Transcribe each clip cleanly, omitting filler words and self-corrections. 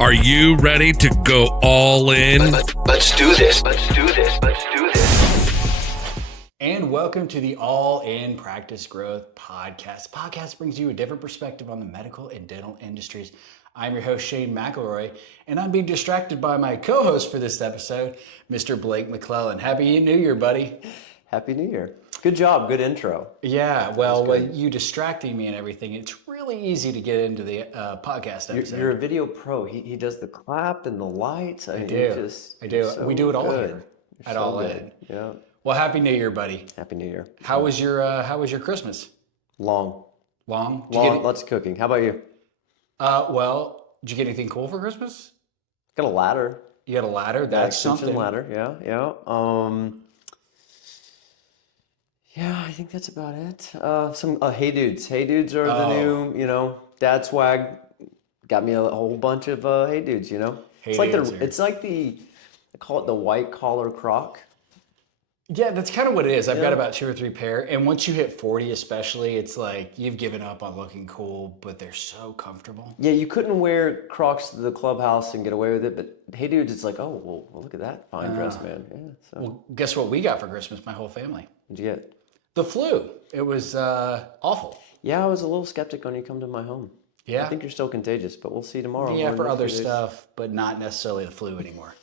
Are you ready to go all in? Let's do this. Let's do this. Let's do this. And welcome to the All In Practice Growth Podcast. Podcast brings you a different perspective on the medical and dental industries. I'm your host, Shane McElroy, and I'm being distracted by my co-host for this episode, Mr. Blake McClellan. Happy New Year, buddy. Happy New Year. Good job. Good intro. Yeah, well, you distracting me and everything, it's really easy to get into the podcast episode. You're a video pro. He does the clap and the lights. I do. So we do it all good. here You're at so All good. In. Yeah. Well, Happy New Year, buddy. Happy New Year. How was your Christmas? Long. Long? Lots of cooking. How about you? Well, did you get anything cool for Christmas? Got a ladder. You got a ladder? That's something. Ladder. Yeah. Yeah, I think that's about it. Some Hey Dudes. Hey Dudes are the new, dad swag. Got me a whole bunch of Hey Dudes. Hey It's like I call it the white collar croc. Yeah, that's kind of what it is. I've got about 2 or 3 pair. And once you hit 40 especially, it's like you've given up on looking cool, but they're so comfortable. Yeah, you couldn't wear Crocs to the clubhouse and get away with it, but Hey Dudes, it's like, well, look at that fine dress, man. Yeah. So Well, guess what we got for Christmas, my whole family? what'd you get? The flu. It was awful. Yeah, I was a little skeptic when you come to my home. Yeah. I think you're still contagious, but we'll see tomorrow. Yeah, or for next other few days. stuff, but not necessarily the flu anymore.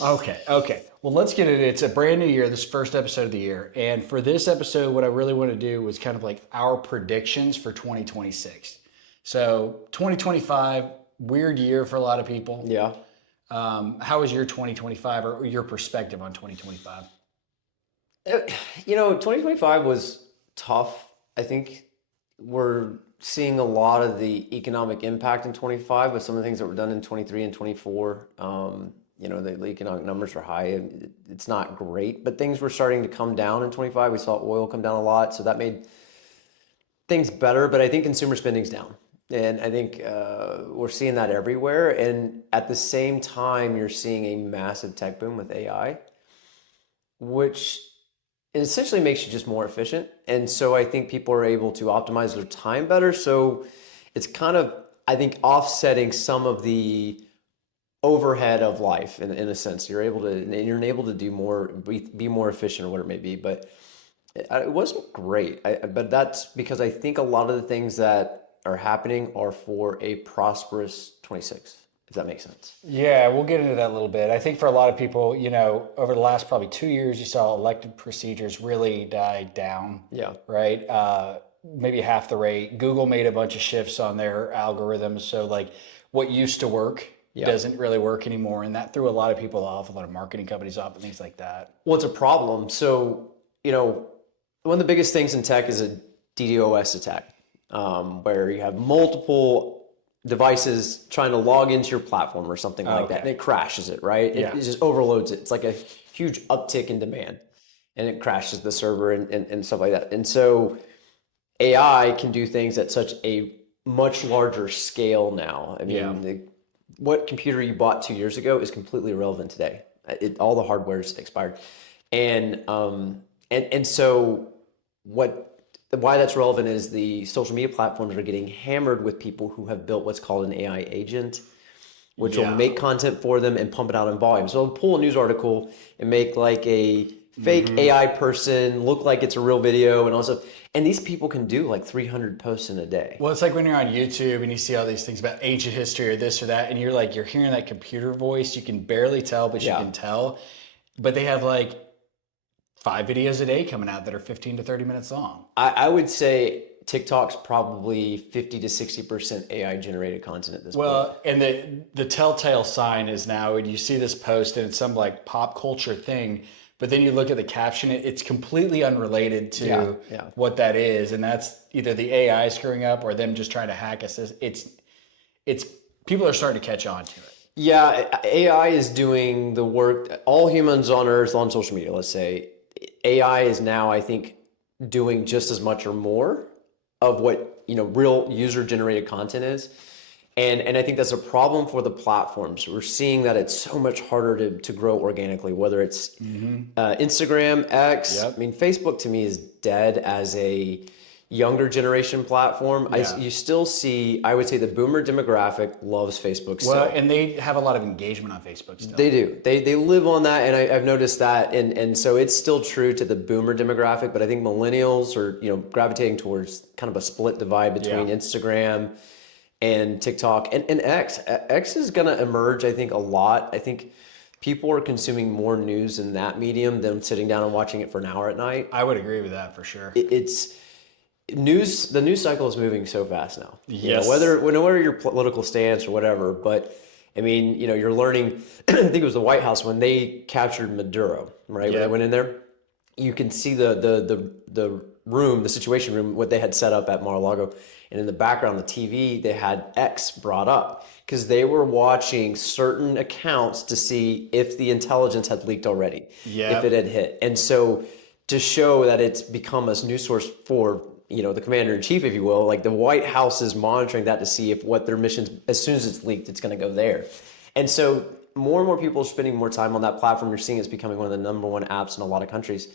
Okay. Well, let's get it. It's a brand new year, this first episode of the year. And for this episode, what I really want to do was kind of like our predictions for 2026. So 2025, weird year for a lot of people. Yeah. How was your 2025 or your perspective on 2025? 2025 was tough. I think we're seeing a lot of the economic impact in 25 with some of the things that were done in 23 and 24. The economic numbers are high and it's not great, but things were starting to come down in 25. We saw oil come down a lot, so that made things better, but I think consumer spending's down. And I think we're seeing that everywhere. And at the same time, you're seeing a massive tech boom with AI, which essentially makes you just more efficient. And so I think people are able to optimize their time better. So it's kind of, I think, offsetting some of the overhead of life in a sense. You're able to do more, be more efficient or whatever it may be. But it wasn't great. But that's because I think a lot of the things that are happening are for a prosperous 26, if that makes sense. Yeah, we'll get into that a little bit. I think for a lot of people, over the last probably 2 years, you saw elective procedures really die down. Yeah. Right? Maybe half the rate. Google made a bunch of shifts on their algorithms. So like what used to work doesn't really work anymore. And that through a lot of people off, a lot of marketing companies off and things like that. Well, it's a problem. So, one of the biggest things in tech is a DDoS attack, where you have multiple devices trying to log into your platform or something like that, and it crashes it, right? It just overloads it. It's like a huge uptick in demand, and it crashes the server and stuff like that. And so AI can do things at such a much larger scale now. I mean, what computer you bought 2 years ago is completely irrelevant today. All the hardware is expired. And so why that's relevant is the social media platforms are getting hammered with people who have built what's called an AI agent, which will make content for them and pump it out in volume. So they'll pull a news article and make like a fake AI person look like it's a real video and also, and these people can do like 300 posts in a day. Well, it's like when you're on YouTube and you see all these things about ancient history or this or that, and you're hearing that computer voice, you can barely tell, but you can tell. But they have like 5 videos a day coming out that are 15 to 30 minutes long. I would say TikTok's probably 50 to 60% AI generated content at this point. Well, and the telltale sign is now when you see this post and it's some like pop culture thing, but then you look at the caption, it's completely unrelated to what that is. And that's either the AI screwing up or them just trying to hack us. It's people are starting to catch on to it. Yeah, AI is doing the work. All humans on Earth on social media, let's say, AI is now, I think, doing just as much or more of what real user generated content is. And I think that's a problem for the platforms. We're seeing that it's so much harder to grow organically, whether it's Instagram, X. Yep. I mean, Facebook to me is dead as a younger generation platform. Yeah. You still see, I would say the boomer demographic loves Facebook still. Well, and they have a lot of engagement on Facebook still. They do. They live on that, and I've noticed that, and so it's still true to the boomer demographic. But I think millennials are gravitating towards kind of a split divide between Instagram and TikTok and X. X is going to emerge, I think, a lot. I think people are consuming more news in that medium than sitting down and watching it for an hour at night. I would agree with that for sure. It's news. The news cycle is moving so fast now. Yes. Whether your political stance or whatever, but I mean, you're learning. I think it was the White House when they captured Maduro, right? When they went in there, you can see the room, the Situation Room, what they had set up at Mar-a-Lago, and in the background, the TV, they had X brought up because they were watching certain accounts to see if the intelligence had leaked already, if it had hit, and so to show that it's become a news source for the commander in chief, if you will, like the White House is monitoring that to see if what their missions, as soon as it's leaked, it's going to go there. And so more and more people are spending more time on that platform. You're seeing it's becoming one of the number one apps in a lot of countries.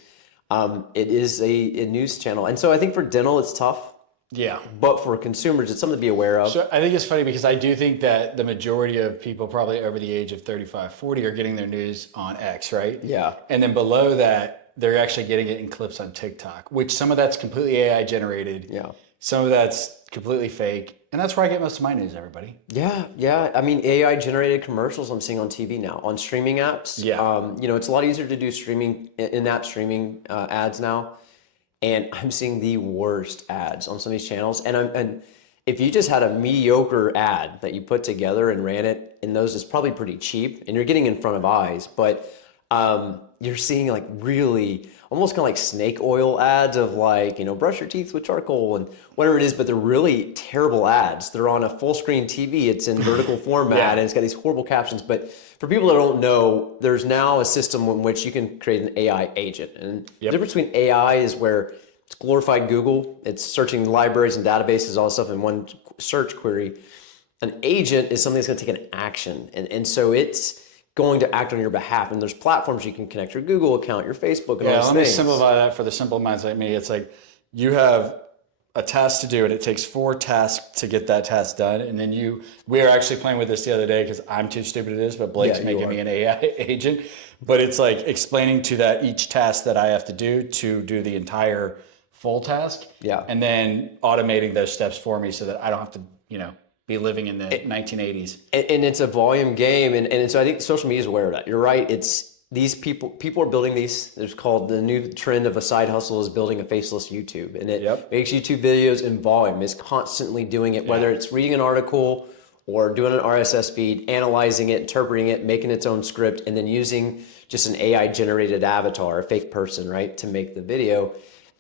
It is a news channel. And so I think for dental, it's tough. Yeah. But for consumers, it's something to be aware of. So I think it's funny because I do think that the majority of people probably over the age of 35, 40 are getting their news on X, right? Yeah. And then below that, they're actually getting it in clips on TikTok, which some of that's completely AI generated. Yeah. Some of that's completely fake. And that's where I get most of my news, everybody. Yeah. I mean, AI generated commercials I'm seeing on TV now, on streaming apps. Yeah. It's a lot easier to do streaming, in-app streaming ads now. And I'm seeing the worst ads on some of these channels. And if you just had a mediocre ad that you put together and ran it in those, it's probably pretty cheap and you're getting in front of eyes. But you're seeing like really almost kind of like snake oil ads of like, brush your teeth with charcoal and whatever it is, but they're really terrible ads. They're on a full screen TV. It's in vertical format and it's got these horrible captions. But for people that don't know, there's now a system in which you can create an AI agent. And the difference between AI is where it's glorified Google. It's searching libraries and databases, all this stuff in one search query. An agent is something that's going to take an action. And so it's going to act on your behalf. And there's platforms you can connect your Google account, your Facebook, and all those things. Let me simplify that for the simple minds like me. It's like you have a task to do and it takes 4 tasks to get that task done. And then we are actually playing with this the other day because I'm too stupid at this, but Blake's making me an AI agent. But it's like explaining to that each task that I have to do the entire full task. Yeah. And then automating those steps for me so that I don't have to, be living in the 1980s. And it's a volume game. And so I think social media is aware of that. You're right. It's these people are building these. There's called the new trend of a side hustle is building a faceless YouTube. And it makes YouTube videos in volume. It's constantly doing it, whether it's reading an article or doing an RSS feed, analyzing it, interpreting it, making its own script, and then using just an AI generated avatar, a fake person, right, to make the video.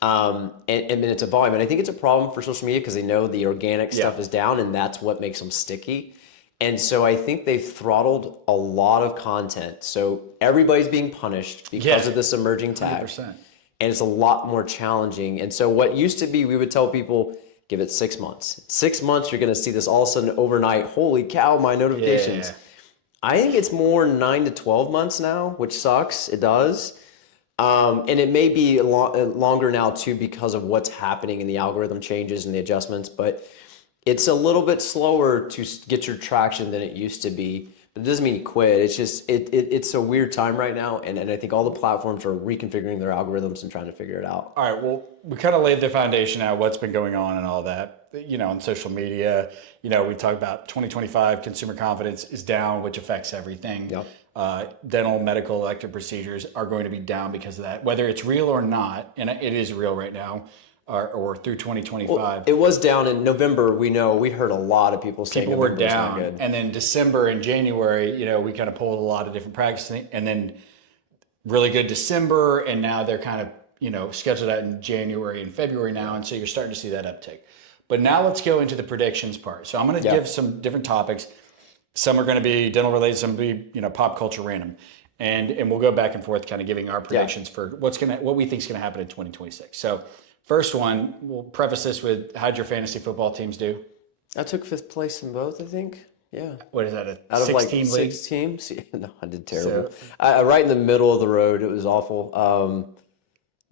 And then it's a volume. And I think it's a problem for social media because they know the organic stuff is down and that's what makes them sticky. And so I think they've throttled a lot of content. So everybody's being punished because of this emerging tag. 100%. And it's a lot more challenging. And so what used to be, we would tell people, give it 6 months. 6 months, you're going to see this all of a sudden overnight. Holy cow, my notifications. Yeah. I think it's more 9 to 12 months now, which sucks. It does. And it may be longer now too because of what's happening in the algorithm changes and the adjustments, but it's a little bit slower to get your traction than it used to be. But it doesn't mean you quit. It's just it's a weird time right now, and I think all the platforms are reconfiguring their algorithms and trying to figure it out. All right, well, we kind of laid the foundation out, what's been going on and all that, on social media. We talk about 2025 consumer confidence is down, which affects everything. Yep. Dental, medical, elective procedures are going to be down because of that, whether it's real or not, and it is real right now, or through 2025. Well, it was down in November. We heard a lot of people saying people were November's not down, good. and then December and January, we kind of pulled a lot of different practices, and then really good December, and now they're kind of scheduled out in January and February now, and so you're starting to see that uptick. But now let's go into the predictions part. So I'm going to give some different topics. Some are going to be dental related, some will be pop culture random, and we'll go back and forth, kind of giving our predictions for what we think is going to happen in 2026. So first one, we'll preface this with, how'd your fantasy football teams do? I took 5th place in both, I think. Yeah. What is that? Out of 16 like 6 teams? No, I did terrible. Right in the middle of the road. It was awful.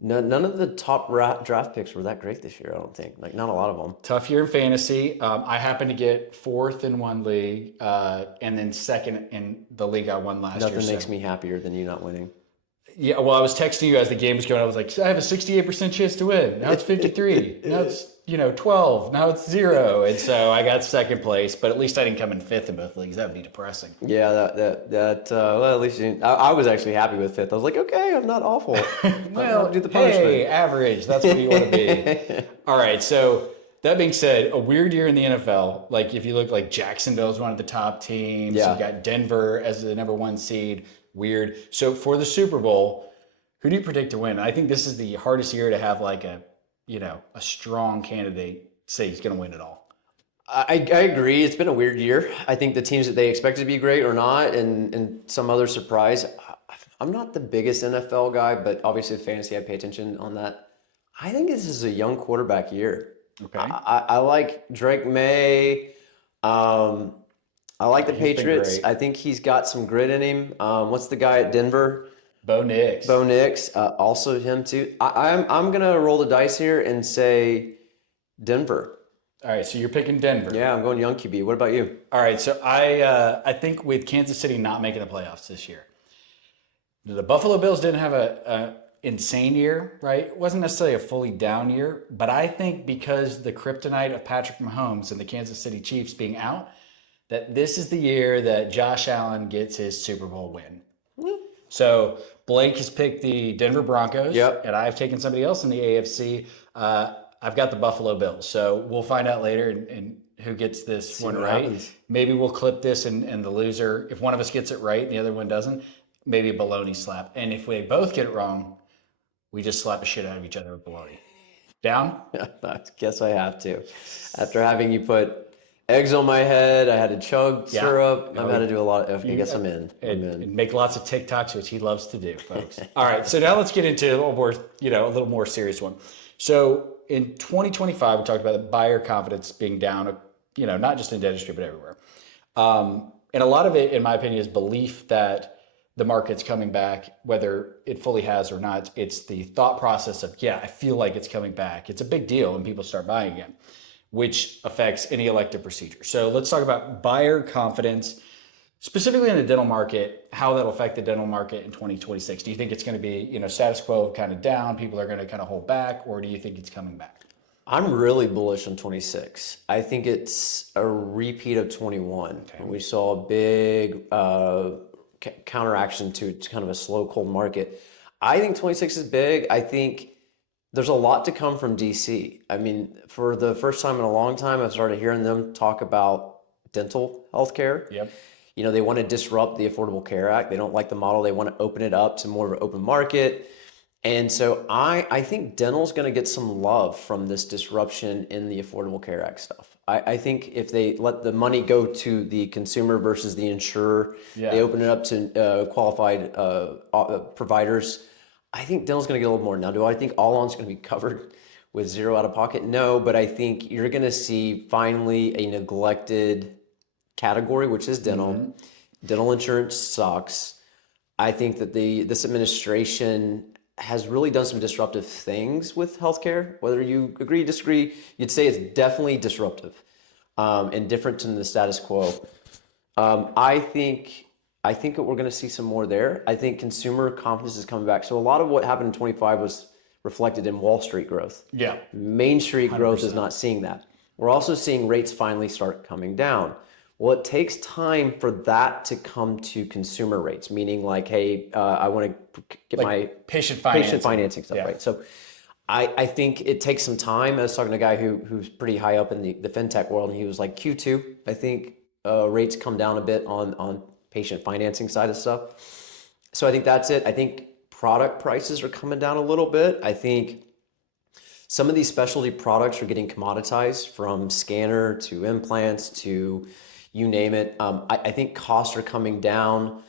None of the top draft picks were that great this year, I don't think. Like, not a lot of them. Tough year in fantasy. I happened to get fourth in one league, and then second in the league I won last year. Nothing makes me happier than you not winning. Yeah, well, I was texting you as the game was going. I was like, I have a 68% chance to win. Now it's 53. Now it's 12. Now it's 0. And so I got second place, but at least I didn't come in fifth in both leagues. That would be depressing. Yeah, well, at least you didn't. I was actually happy with fifth. I was like, okay, I'm not awful. Well, I'll do the punishment. hey, average. That's what you want to be. All right, so that being said, a weird year in the NFL. Like if you look, like Jacksonville's one of the top teams. Yeah. You got Denver as the number 1 seed. Weird. So for the Super Bowl, who do you predict to win? I think this is the hardest year to have like a strong candidate say he's going to win it all. I agree. It's been a weird year. I think the teams that they expected to be great or not, and some other surprise. I'm not the biggest NFL guy, but obviously fantasy, I pay attention on that. I think this is a young quarterback year. Okay. I like Drake May. I like the Patriots. I think he's got some grit in him. What's the guy at Denver? Bo Nix. Also him too. I'm gonna roll the dice here and say Denver. All right, so you're picking Denver. Yeah, I'm going young QB. What about you? All right, so I think with Kansas City not making the playoffs this year, the Buffalo Bills didn't have a insane year, right? It wasn't necessarily a fully down year, but I think because the kryptonite of Patrick Mahomes and the Kansas City Chiefs being out, that this is the year that Josh Allen gets his Super Bowl win. So Blake has picked the Denver Broncos, and I've taken somebody else in the AFC. I've got the Buffalo Bills. So we'll find out later and who gets this one right. Happens. Maybe we'll clip this and the loser, if one of us gets it right and the other one doesn't, maybe a baloney slap. And if we both get it wrong, we just slap the shit out of each other with baloney. Down? I guess I have to. After having you put eggs on my head, I had to chug syrup. I've had to do a lot. I guess I'm in. And make lots of TikToks, which he loves to do, folks. All right, so now let's get into a little more serious one. So in 2025, we talked about the buyer confidence being down, not just in dentistry, but everywhere. And a lot of it, in my opinion, is belief that the market's coming back, whether it fully has or not. It's the thought process of, I feel like it's coming back. It's a big deal when people start buying again, which affects any elective procedure. So let's talk about buyer confidence, specifically in the dental market, how that'll affect the dental market in 2026. Do you think it's going to be, status quo kind of down, people are going to kind of hold back, or do you think it's coming back? I'm really bullish on 26. I think it's a repeat of 21. Okay. We saw a big counteraction to kind of a slow, cold market. I think 26 is big. I think there's a lot to come from DC. I mean, for the first time in a long time, I've started hearing them talk about dental healthcare. Yep. They want to disrupt the Affordable Care Act. They don't like the model. They want to open it up to more of an open market. And so I think dental's going to get some love from this disruption in the Affordable Care Act stuff. I think if they let the money go to the consumer versus the insurer, they open it up to qualified providers, I think dental's going to get a little more. Now, do I think all on's going to be covered with zero out of pocket? No, but I think you're going to see finally a neglected category, which is dental. Mm-hmm. Dental insurance sucks. I think that this administration has really done some disruptive things with healthcare. Whether you agree, disagree, you'd say it's definitely disruptive and different than the status quo. I think that we're going to see some more there. I think consumer confidence is coming back. So a lot of what happened in 25 was reflected in Wall Street growth. Yeah. Main Street 100%. Growth is not seeing that. We're also seeing rates finally start coming down. Well, it takes time for that to come to consumer rates, meaning like, hey, I want to get my patient financing stuff, right? So I think it takes some time. I was talking to a guy who's pretty high up in the fintech world, and he was like, Q2, I think rates come down a bit on patient financing side of stuff. So I think that's it. I think product prices are coming down a little bit. I think some of these specialty products are getting commoditized, from scanner to implants to you name it. I think costs are coming down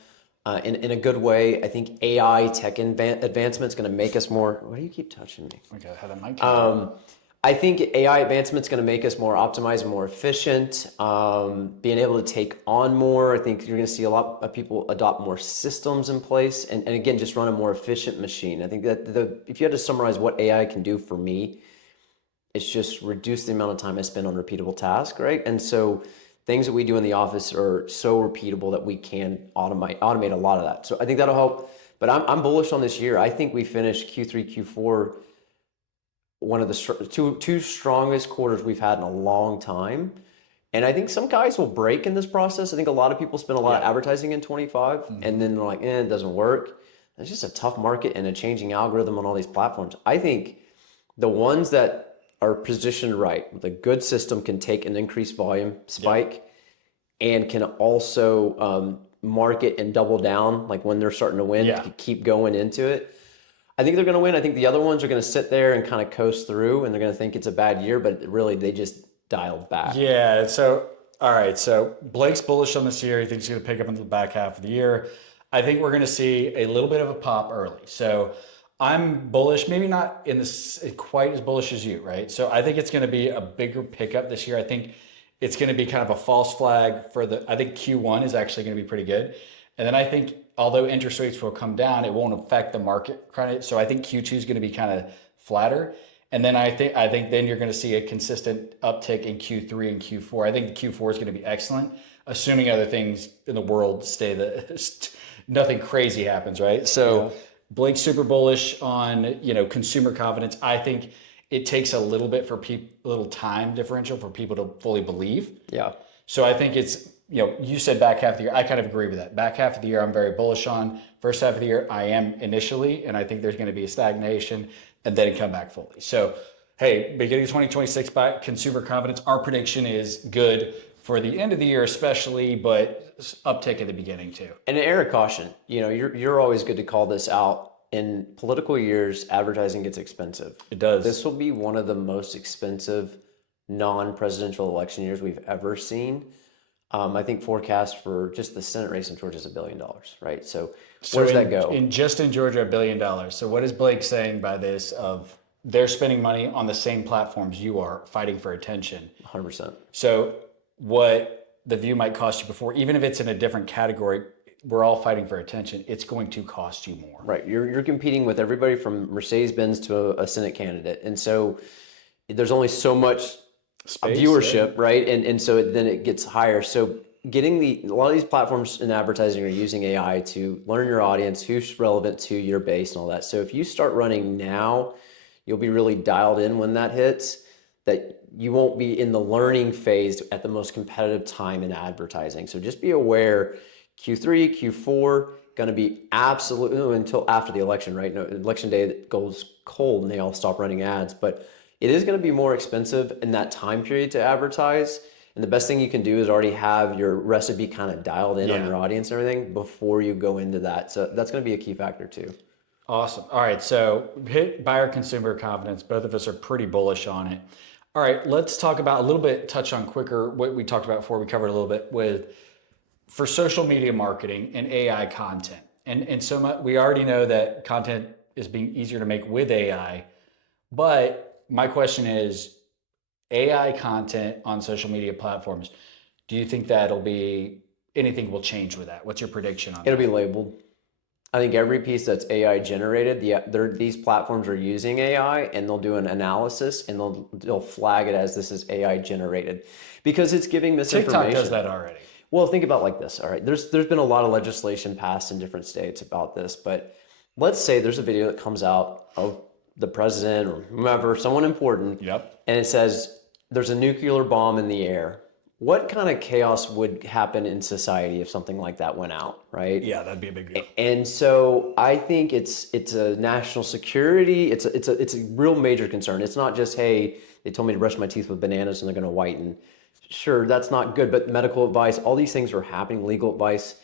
in a good way. I think AI tech advancement is going to make us more. Why do you keep touching me? Okay, I had a mic. I think AI advancement is going to make us more optimized and more efficient, being able to take on more. I think you're going to see a lot of people adopt more systems in place and again, just run a more efficient machine. I think that if you had to summarize what AI can do for me, it's just reduce the amount of time I spend on repeatable tasks, right? And so things that we do in the office are so repeatable that we can automate a lot of that. So I think that'll help. But I'm bullish on this year. I think we finished Q3, Q4 one of the two strongest quarters we've had in a long time. And I think some guys will break in this process. I think a lot of people spend a lot of advertising in 25 and then they're like, it doesn't work. It's just a tough market and a changing algorithm on all these platforms. I think the ones that are positioned right with a good system can take an increased volume spike and can also market and double down, like when they're starting to win, to keep going into it. I think they're going to win. I think the other ones are going to sit there and kind of coast through and they're going to think it's a bad year, but really they just dialed back. Yeah. So, all right. So Blake's bullish on this year. He thinks he's going to pick up into the back half of the year. I think we're going to see a little bit of a pop early. So I'm bullish, maybe not in this quite as bullish as you, right? So I think it's going to be a bigger pickup this year. I think it's going to be kind of a false flag I think Q1 is actually going to be pretty good. And then I think although interest rates will come down, it won't affect the market credit. So I think Q2 is going to be kind of flatter. And then I think then you're going to see a consistent uptick in Q3 and Q4. I think Q4 is going to be excellent, assuming other things in the world nothing crazy happens, right? So Blake's super bullish on, consumer confidence. I think it takes a little bit for a little time differential for people to fully believe. Yeah. So I think it's, you said back half of the year. I kind of agree with that. Back half of the year, I'm very bullish on. First half of the year, I am initially, and I think there's going to be a stagnation and then come back fully. So, hey, beginning of 2026, back consumer confidence, our prediction is good for the end of the year especially, but uptick at the beginning too. And an air of caution. You're always good to call this out. In political years, advertising gets expensive. It does. This will be one of the most expensive non-presidential election years we've ever seen. I think forecast for just the Senate race in Georgia is $1 billion, right? So where does that go? In Georgia, $1 billion. So what is Blake saying by this of they're spending money on the same platforms you are fighting for attention? 100%. So what the view might cost you before, even if it's in a different category, we're all fighting for attention. It's going to cost you more. Right. You're competing with everybody from Mercedes-Benz to a Senate candidate. And so there's only so much viewership, right? And so then it gets higher. So getting a lot of these platforms in advertising are using AI to learn your audience, who's relevant to your base and all that. So if you start running now, you'll be really dialed in when that hits, that you won't be in the learning phase at the most competitive time in advertising. So just be aware, Q3, Q4, going to be absolutely until after the election, right? No, election day that goes cold and they all stop running ads, but it is going to be more expensive in that time period to advertise. And the best thing you can do is already have your recipe kind of dialed in on your audience and everything before you go into that. So that's going to be a key factor too. Awesome. All right. So hit buyer consumer confidence. Both of us are pretty bullish on it. All right. Let's talk about touch on quicker what we talked about before. We covered a little bit for social media marketing and AI content. And so much, we already know that content is being easier to make with AI, but my question is, AI content on social media platforms, do you think anything will change with that? What's your prediction on that? It'll be labeled. I think every piece that's AI generated, these platforms are using AI and they'll do an analysis and they'll flag it as this is AI generated because it's giving misinformation. TikTok does that already. Well, think about it like this. All right, there's been a lot of legislation passed in different states about this, but let's say there's a video that comes out of the president or whomever, someone important, and it says there's a nuclear bomb in the air. What kind of chaos would happen in society if something like that went out, right? Yeah, that'd be a big deal. And so I think it's a national security. It's a real major concern. It's not just, hey, they told me to brush my teeth with bananas and they're going to whiten. Sure, that's not good, but medical advice, all these things are happening, legal advice,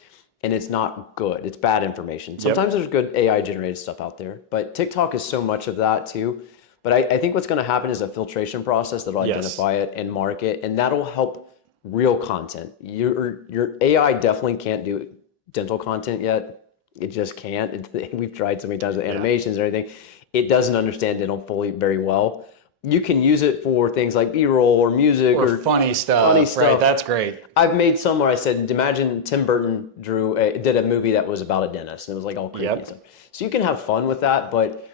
and it's not good. It's bad information. Sometimes there's good AI generated stuff out there, but TikTok is so much of that too. But I think what's going to happen is a filtration process that'll identify it and mark it, and that'll help real content. Your AI definitely can't do dental content yet. It just can't. We've tried so many times with animations and everything. It doesn't understand dental fully very well. you can use it for things like B-roll or music or funny stuff. Right, that's great. I've made some where I said, imagine Tim Burton did a movie that was about a dentist, and it was like all creepy and stuff. So you can have fun with that, but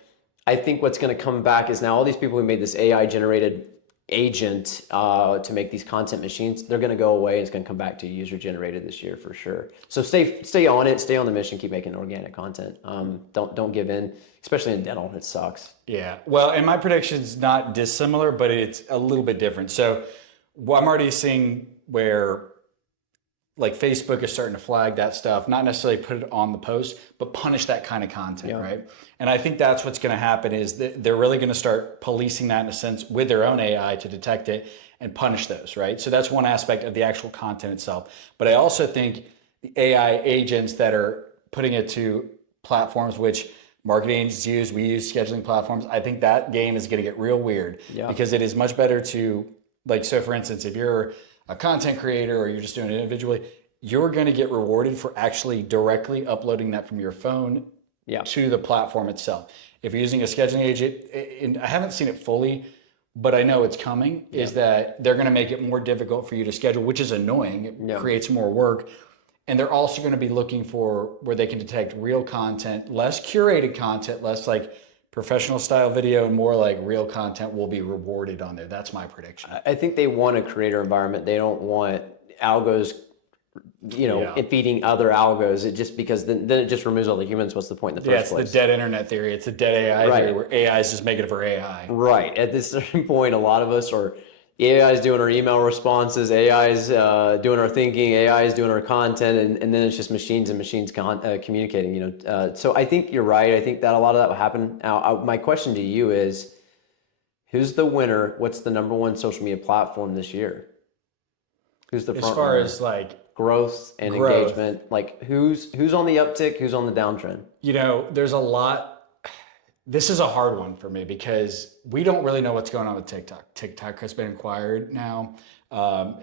I think what's going to come back is now all these people who made this AI-generated agent to make these content machines, they're going to go away, and it's going to come back to user-generated this year for sure. So stay on it, stay on the mission, keep making organic content. Don't give in, especially in dental. It sucks. Yeah. Well, and my prediction's not dissimilar, but it's a little bit different. So I'm already seeing where like Facebook is starting to flag that stuff, not necessarily put it on the post, but punish that kind of content, right? And I think that's what's going to happen is that they're really going to start policing that in a sense with their own AI to detect it and punish those, right? So that's one aspect of the actual content itself. But I also think the AI agents that are putting it to platforms which marketing agents use, we use scheduling platforms, I think that game is going to get real weird because it is much better to, like, so for instance, if you're a content creator or you're just doing it individually, you're going to get rewarded for actually directly uploading that from your phone to the platform itself. If you're using a scheduling agent, and I haven't seen it fully, but I know it's coming, is that they're going to make it more difficult for you to schedule, which is annoying. It creates more work. And they're also going to be looking for where they can detect real content, less curated content, less like professional style video, and more like real content will be rewarded on there. That's my prediction. I think they want a creator environment. They don't want algos, feeding other algos. It just because then it just removes all the humans. What's the point in the first place? It's the dead internet theory. It's the dead AI theory where AI is just making it for AI. Right. At this certain point, a lot of us are. AI is doing our email responses, AI is doing our thinking, AI is doing our content, and then it's just machines and machines communicating. So I think you're right. I think that a lot of that will happen. Now, my question to you is, who's the winner? What's the number one social media platform this year? Who's the front as far runner? as like growth and engagement? Like who's on the uptick? Who's on the downtrend? There's a lot. This is a hard one for me because we don't really know what's going on with TikTok. TikTok has been acquired now.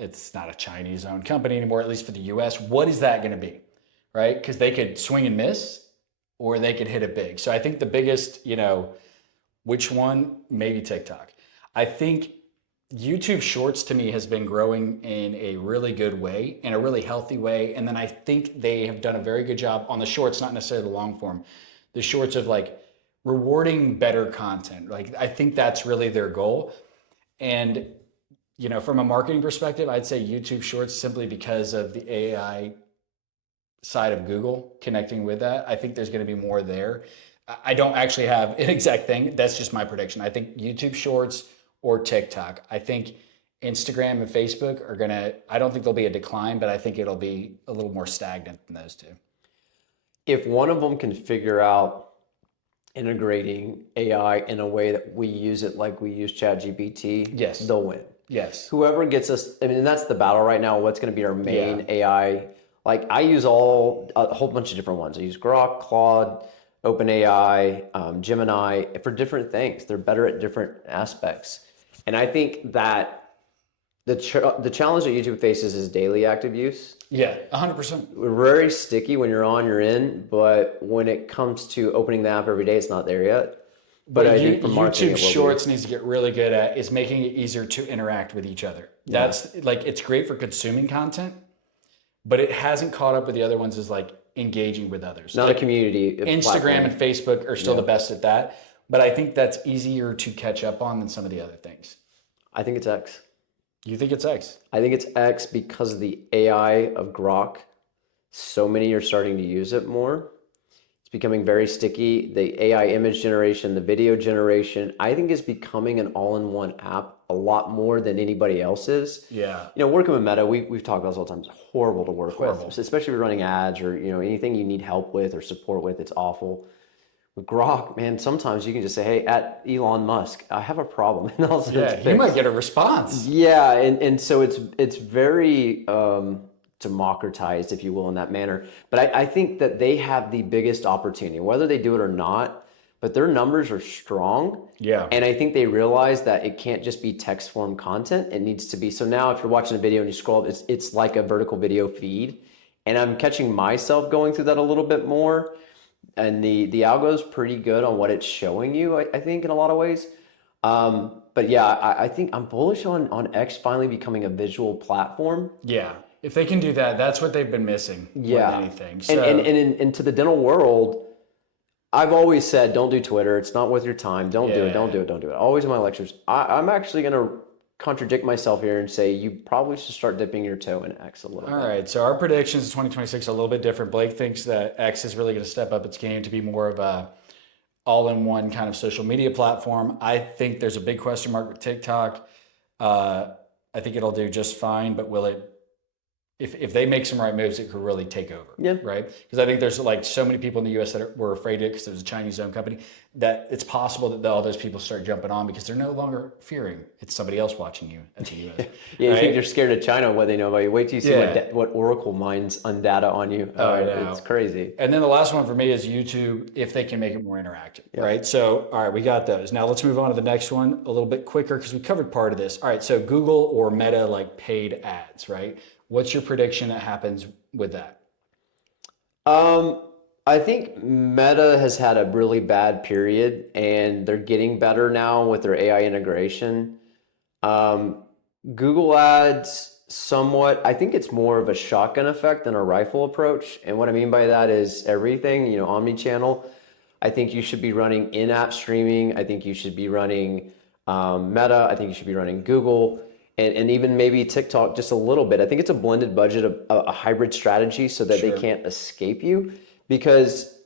It's not a Chinese-owned company anymore, at least for the US. What is that going to be, right? Because they could swing and miss, or they could hit it big. So I think the biggest, which one? Maybe TikTok. I think YouTube Shorts to me has been growing in a really good way, in a really healthy way. And then I think they have done a very good job on the shorts, not necessarily the long form. The shorts of like rewarding better content. Like I think that's really their goal. And from a marketing perspective, I'd say YouTube Shorts simply because of the AI side of Google connecting with that. I think there's going to be more there. I don't actually have an exact thing. That's just my prediction. I think YouTube Shorts or TikTok. I think Instagram and Facebook are I don't think there'll be a decline, but I think it'll be a little more stagnant than those two. If one of them can figure out integrating AI in a way that we use it like we use ChatGPT, they'll win. Yes. Whoever gets us, and that's the battle right now. What's going to be our main AI? Like I use a whole bunch of different ones. I use Grok, Claude, OpenAI, Gemini for different things. They're better at different aspects. And I think that the challenge that YouTube faces is daily active use. Yeah, 100%. We're very sticky. When you're on, you're in. But when it comes to opening the app every day, it's not there yet. But I think for marketing, YouTube Shorts needs to get really good at is making it easier to interact with each other. That's like, it's great for consuming content, but it hasn't caught up with the other ones as like engaging with others. Not a community. Instagram and Facebook are still the best at that. But I think that's easier to catch up on than some of the other things. I think it's X. You think it's X? I think it's X because of the AI of Grok. So many are starting to use it more. It's becoming very sticky. The AI image generation, the video generation, I think is becoming an all-in-one app a lot more than anybody else is. Yeah. Working with Meta, we've talked about this all the time. It's horrible to work with, especially if you're running ads or anything you need help with or support with. It's awful. With Grok, man, sometimes you can just say, hey, at Elon Musk, I have a problem. And also you might get a response. Yeah, and so it's very democratized, if you will, in that manner. But I think that they have the biggest opportunity, whether they do it or not, but their numbers are strong. Yeah. And I think they realize that it can't just be text form content. It needs to be. So now if you're watching a video and you scroll up, it's like a vertical video feed. And I'm catching myself going through that a little bit more. And the algo is pretty good on what it's showing you, I think, in a lot of ways. But yeah, I think I'm bullish on X finally becoming a visual platform. Yeah. If they can do that, that's what they've been missing more than anything. So, And to the dental world, I've always said, don't do Twitter. It's not worth your time. Don't do it. Don't do it. Don't do it. Always in my lectures. I'm actually going to contradict myself here and say you probably should start dipping your toe in X a little bit. All right. So our predictions in 2026 are a little bit different. Blake thinks that X is really going to step up its game to be more of a all-in-one kind of social media platform. I think there's a big question mark with TikTok. I think it'll do just fine, but will it? If they make some right moves, it could really take over. Yeah. Right. Because I think there's like so many people in the U.S. that were afraid of it because it was a Chinese-owned company that it's possible that all those people start jumping on because they're no longer fearing it's somebody else watching you at the U.S. Yeah, right? you think you're scared of China, what they know about you. Wait till you see what Oracle mines on data on you. Oh, I know. It's crazy. And then the last one for me is YouTube, if they can make it more interactive, right? So, all right, we got those. Now let's move on to the next one a little bit quicker because we covered part of this. All right, so Google or Meta, like paid ads, right? What's your prediction that happens with that? I think Meta has had a really bad period and they're getting better now with their AI integration. Google Ads, somewhat, I think it's more of a shotgun effect than a rifle approach. And what I mean by that is everything, omni-channel. I think you should be running in-app streaming. I think you should be running Meta. I think you should be running Google. And even maybe TikTok just a little bit. I think it's a blended budget of a hybrid strategy so that they can't escape you because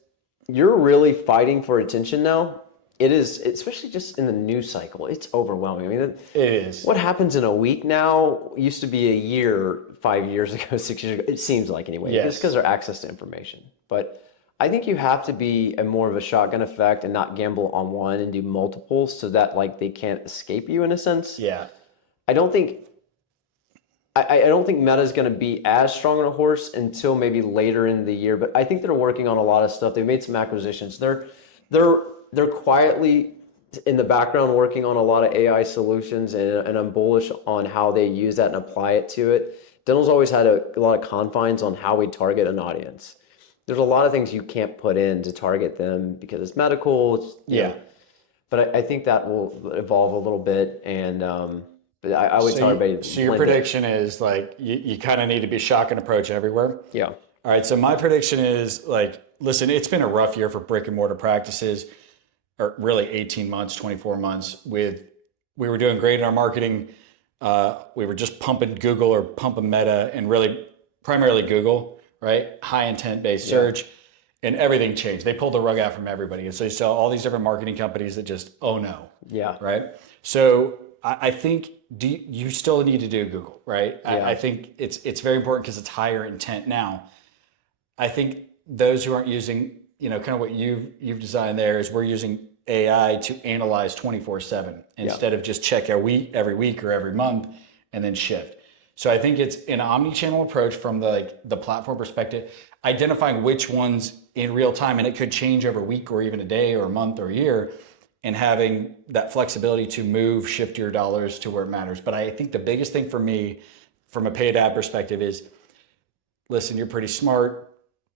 you're really fighting for attention now. It is, especially just in the news cycle, it's overwhelming. I mean, it is. What happens in a week now used to be a year, 5 years ago, 6 years ago. It seems like anyway, just because their access to information. But I think you have to be a more of a shotgun effect and not gamble on one and do multiples so that like they can't escape you in a sense. Yeah. I don't think Meta is going to be as strong on a horse until maybe later in the year, but I think they're working on a lot of stuff. They've made some acquisitions. They're quietly in the background working on a lot of AI solutions, and I'm bullish on how they use that and apply it to it. Dental's always had a lot of confines on how we target an audience. There's a lot of things you can't put in to target them because it's medical. But I think that will evolve a little bit, and I would tell everybody. So your prediction is like you kind of need to be shotgun approach everywhere. Yeah. All right. So my prediction is like, listen, it's been a rough year for brick and mortar practices, or really 18 months, 24 months. We were doing great in our marketing. We were just pumping Google or pumping Meta, and really primarily Google, right? High intent based search, and everything changed. They pulled the rug out from everybody, and so you saw all these different marketing companies that just right. So I think you still need to do Google, right? I think it's very important because it's higher intent now. I think those who aren't using, kind of what you've designed there is we're using AI to analyze 24/7 instead of just check every week or every month and then shift. So I think it's an omni-channel approach from the platform perspective, identifying which ones in real time, and it could change over a week or even a day or a month or a year, and having that flexibility to shift your dollars to where it matters. But I think the biggest thing for me from a paid ad perspective is, listen, you're pretty smart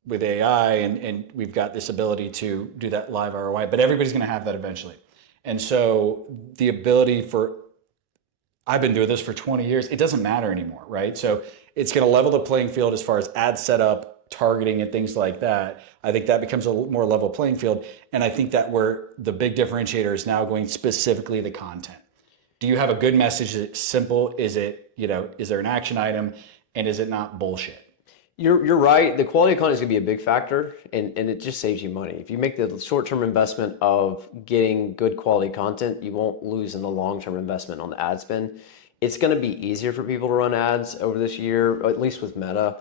with AI and we've got this ability to do that live ROI, but everybody's going to have that eventually. And so the ability I've been doing this for 20 years, it doesn't matter anymore, right? So it's going to level the playing field as far as ad setup, targeting and things like that. I think that becomes a more level playing field. And I think that where the big differentiator is now going specifically the content. Do you have a good message? Is it simple? Is it, is there an action item? And is it not bullshit? You're right. The quality of content is going to be a big factor, and it just saves you money. If you make the short-term investment of getting good quality content, you won't lose in the long-term investment on the ad spend. It's going to be easier for people to run ads over this year, at least with Meta.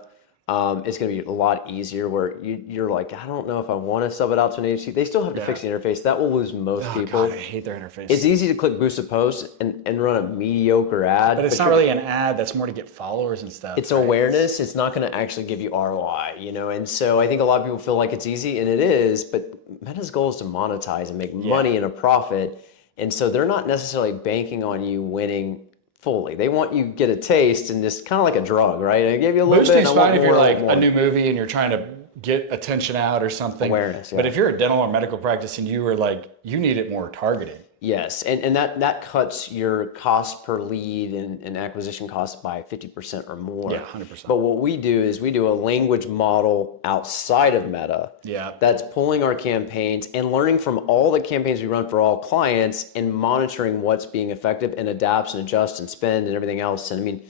It's going to be a lot easier where you're like, I don't know if I want to sub it out to an agency. They still have to fix the interface. That will lose most people. God, I hate their interface. It's easy to click boost a post and run a mediocre ad. But it's not really an ad. That's more to get followers and stuff. It's awareness. It's not going to actually give you ROI, And so I think a lot of people feel like it's easy, and it is. But Meta's goal is to monetize and make money and a profit. And so they're not necessarily banking on you winning fully. They want you to get a taste, and just kind of like a drug, right? I give you a little bit. Boosting's fine if you're like a new movie and you're trying to get attention out or something. Awareness, But if you're a dental or medical practice and you were like, you need it more targeted. Yes, and that cuts your cost per lead and acquisition costs by 50% or more. Yeah, 100%. But what we do is we do a language model outside of Meta. Yeah. That's pulling our campaigns and learning from all the campaigns we run for all clients and monitoring what's being effective and adapts and adjusts and spend and everything else. And I mean,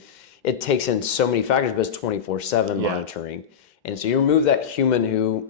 it takes in so many factors, but it's 24/7 monitoring. And so you remove that human who,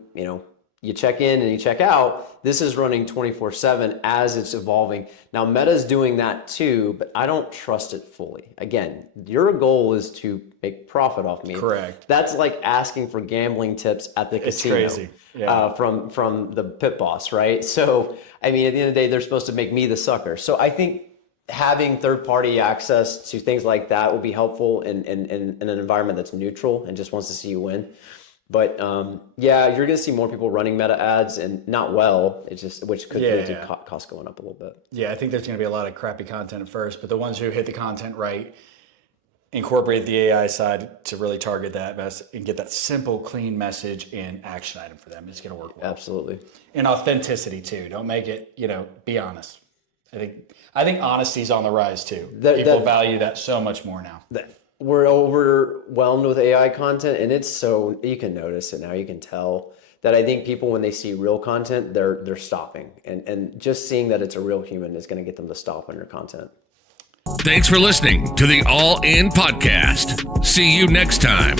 you check in and you check out. This is running 24/7 as it's evolving. Now Meta's doing that too, but I don't trust it fully. Again, your goal is to make profit off me. Correct. That's like asking for gambling tips at the casino. It's crazy. Yeah. From the pit boss, right? So, I mean, at the end of the day, they're supposed to make me the sucker. So I think having third-party access to things like that will be helpful in an environment that's neutral and just wants to see you win. But you're going to see more people running Meta ads and not well. It's just which could lead to costs going up a little bit. Yeah, I think there's going to be a lot of crappy content at first, but the ones who hit the content right, incorporate the AI side to really target that and get that simple, clean message and action item for them. It's going to work well. Absolutely. And authenticity too. Don't make it, be honest. I think honesty is on the rise too. People value that so much more now. We're overwhelmed with AI content, and it's so, you can notice it now, you can tell that I think people, when they see real content, they're stopping. And just seeing that it's a real human is going to get them to stop on your content. Thanks for listening to the All In Podcast. See you next time.